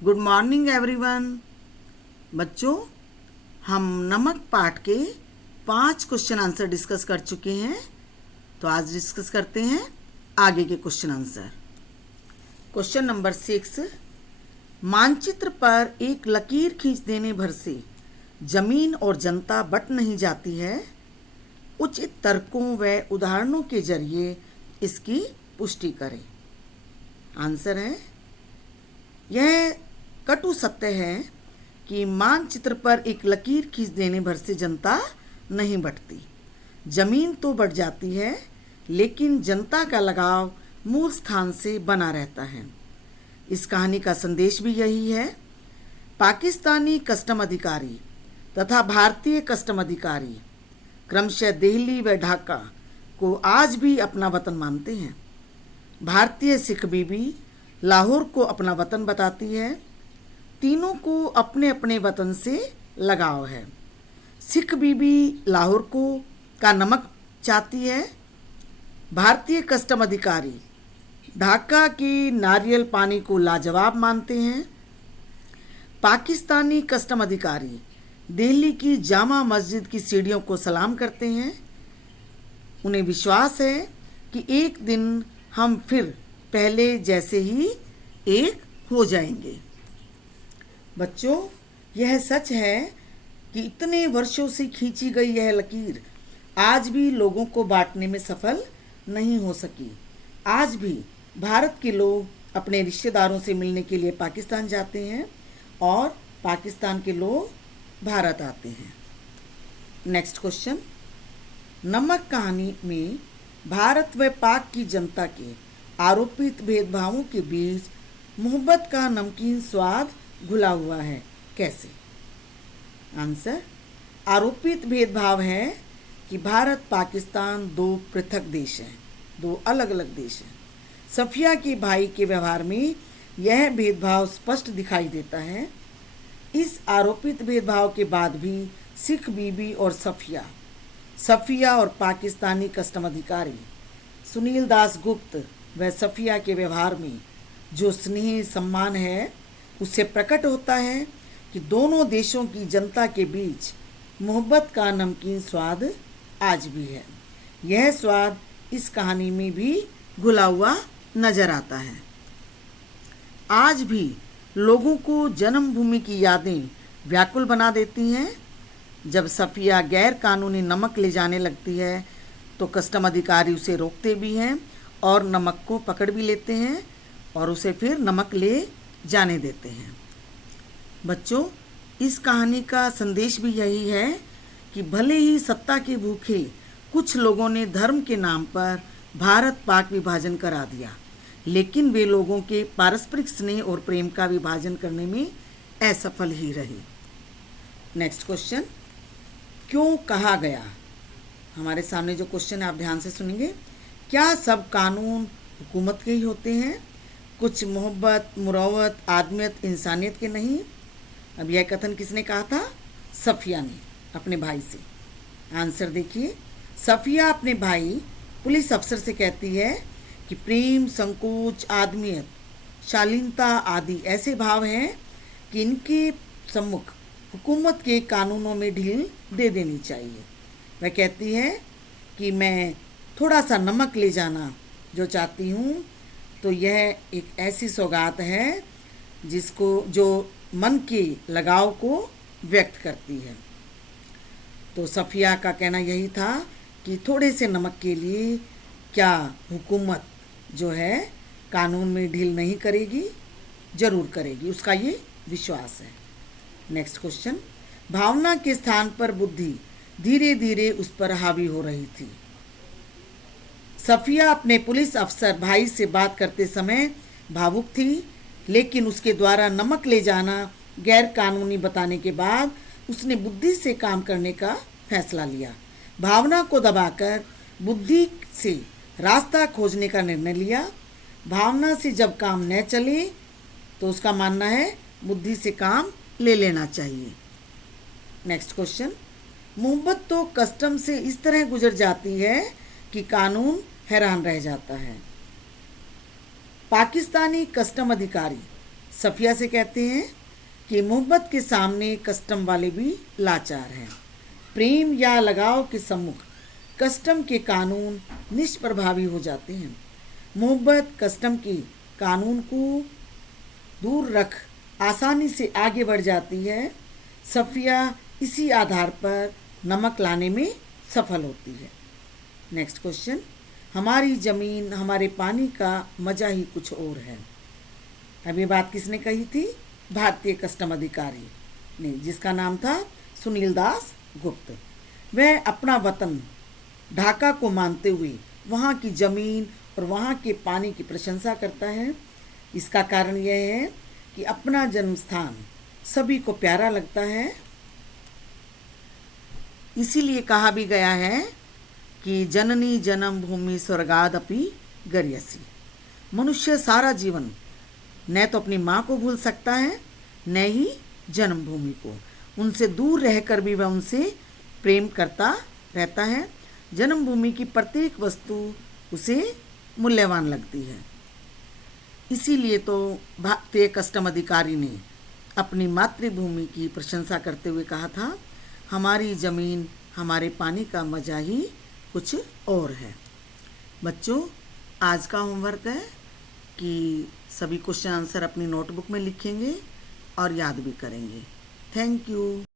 Good morning everyone. बच्चों, हम नमक पाठ के 5 क्वेश्चन आंसर डिस्कस कर चुके हैं। तो आज डिस्कस करते हैं आगे के क्वेश्चन आंसर। क्वेश्चन नंबर 6, मानचित्र पर एक लकीर खींच देने भर से जमीन और जनता बट नहीं जाती है। उचित तर्कों व उदाहरणों के जरिए इसकी पुष्टि करें। आंसर है, यह कटु सत्य है कि मानचित्र पर एक लकीर खींच देने भर से जनता नहीं बटती। जमीन तो बट जाती है, लेकिन जनता का लगाव मूल स्थान से बना रहता है। इस कहानी का संदेश भी यही है। पाकिस्तानी कस्टम अधिकारी तथा भारतीय कस्टम अधिकारी क्रमशः दिल्ली व ढाका को आज भी अपना वतन मानते हैं। भारतीय सिख बीबी लाहौर को अपना वतन बताती है। तीनों को अपने अपने वतन से लगाव है। सिख बीबी लाहौर का नमक चाहती है। भारतीय कस्टम अधिकारी ढाका के नारियल पानी को लाजवाब मानते हैं। पाकिस्तानी कस्टम अधिकारी दिल्ली की जामा मस्जिद की सीढ़ियों को सलाम करते हैं। उन्हें विश्वास है कि एक दिन हम फिर पहले जैसे ही एक हो जाएंगे। बच्चों, यह सच है कि इतने वर्षों से खींची गई यह लकीर आज भी लोगों को बांटने में सफल नहीं हो सकी। आज भी भारत के लोग अपने रिश्तेदारों से मिलने के लिए पाकिस्तान जाते हैं और पाकिस्तान के लोग भारत आते हैं। नेक्स्ट क्वेश्चन, नमक कहानी में भारत व पाक की जनता के आरोपित भेदभावों के बीच मोहब्बत का नमकीन स्वाद घुला हुआ है। कैसे? आंसर, आरोपित भेदभाव है कि भारत पाकिस्तान दो पृथक देश हैं, दो अलग अलग देश हैं। सफिया के भाई के व्यवहार में यह भेदभाव स्पष्ट दिखाई देता है। इस आरोपित भेदभाव के बाद भी सिख बीबी और सफिया और पाकिस्तानी कस्टम अधिकारी सुनील दास गुप्त व सफिया के व्यवहार में जो स्नेह सम्मान है, उससे प्रकट होता है कि दोनों देशों की जनता के बीच मोहब्बत का नमकीन स्वाद आज भी है। यह स्वाद इस कहानी में भी घुला हुआ नजर आता है। आज भी लोगों को जन्मभूमि की यादें व्याकुल बना देती हैं। जब सफिया गैर कानूनी नमक ले जाने लगती है तो कस्टम अधिकारी उसे रोकते भी हैं और नमक को पकड़ भी लेते हैं और उसे फिर नमक ले जाने देते हैं। बच्चों, इस कहानी का संदेश भी यही है कि भले ही सत्ता के भूखे कुछ लोगों ने धर्म के नाम पर भारत पाक विभाजन करा दिया, लेकिन वे लोगों के पारस्परिक स्नेह और प्रेम का विभाजन करने में असफल ही रहे। नेक्स्ट क्वेश्चन, क्यों कहा गया? हमारे सामने जो क्वेश्चन है आप ध्यान से सुनेंगे। क्या सब कानून हुकूमत के ही होते हैं? कुछ मोहब्बत, मुरवत, आदमियत, इंसानियत के नहीं? अब यह कथन किसने कहा था? सफिया ने अपने भाई से। आंसर देखिए, सफिया अपने भाई पुलिस अफसर से कहती है कि प्रेम, संकोच, आदमियत, शालीनता आदि ऐसे भाव हैं कि इनके सम्मुख हुकूमत के कानूनों में ढील दे देनी चाहिए। वह कहती है कि मैं थोड़ा सा नमक ले जाना जो चाहती हूँ, तो यह एक ऐसी सौगात है जो मन के लगाव को व्यक्त करती है। तो सफिया का कहना यही था कि थोड़े से नमक के लिए क्या हुकूमत जो है कानून में ढील नहीं करेगी? जरूर करेगी, उसका ये विश्वास है। नेक्स्ट क्वेश्चन, भावना के स्थान पर बुद्धि धीरे धीरे उस पर हावी हो रही थी। सफिया अपने पुलिस अफसर भाई से बात करते समय भावुक थी, लेकिन उसके द्वारा नमक ले जाना गैर कानूनी बताने के बाद उसने बुद्धि से काम करने का फैसला लिया। भावना को दबाकर बुद्धि से रास्ता खोजने का निर्णय लिया। भावना से जब काम न चले तो उसका मानना है बुद्धि से काम ले लेना चाहिए। नेक्स्ट क्वेश्चन, मोहब्बत तो कस्टम से इस तरह गुजर जाती है कि कानून हैरान रह जाता है। पाकिस्तानी कस्टम अधिकारी सफिया से कहते हैं कि मोहब्बत के सामने कस्टम वाले भी लाचार हैं। प्रेम या लगाव के सम्मुख कस्टम के कानून निष्प्रभावी हो जाते हैं। मोहब्बत कस्टम के कानून को दूर रख आसानी से आगे बढ़ जाती है। सफिया इसी आधार पर नमक लाने में सफल होती है। नेक्स्ट क्वेश्चन, हमारी ज़मीन हमारे पानी का मज़ा ही कुछ और है। अब ये बात किसने कही थी? भारतीय कस्टम अधिकारी ने, जिसका नाम था सुनील दास गुप्त। वह अपना वतन ढाका को मानते हुए वहाँ की ज़मीन और वहाँ के पानी की प्रशंसा करता है। इसका कारण यह है कि अपना जन्म स्थान सभी को प्यारा लगता है। इसीलिए कहा भी गया है कि जननी जन्म भूमि स्वर्गादपि गर्यसी। मनुष्य सारा जीवन न तो अपनी माँ को भूल सकता है, न ही जन्मभूमि को। उनसे दूर रहकर भी वह उनसे प्रेम करता रहता है। जन्मभूमि की प्रत्येक वस्तु उसे मूल्यवान लगती है। इसीलिए तो भारतीय कस्टम अधिकारी ने अपनी मातृभूमि की प्रशंसा करते हुए कहा था, हमारी ज़मीन हमारे पानी का मज़ा ही कुछ और है। बच्चों, आज का होमवर्क है कि सभी क्वेश्चन आंसर अपनी नोटबुक में लिखेंगे और याद भी करेंगे। Thank you.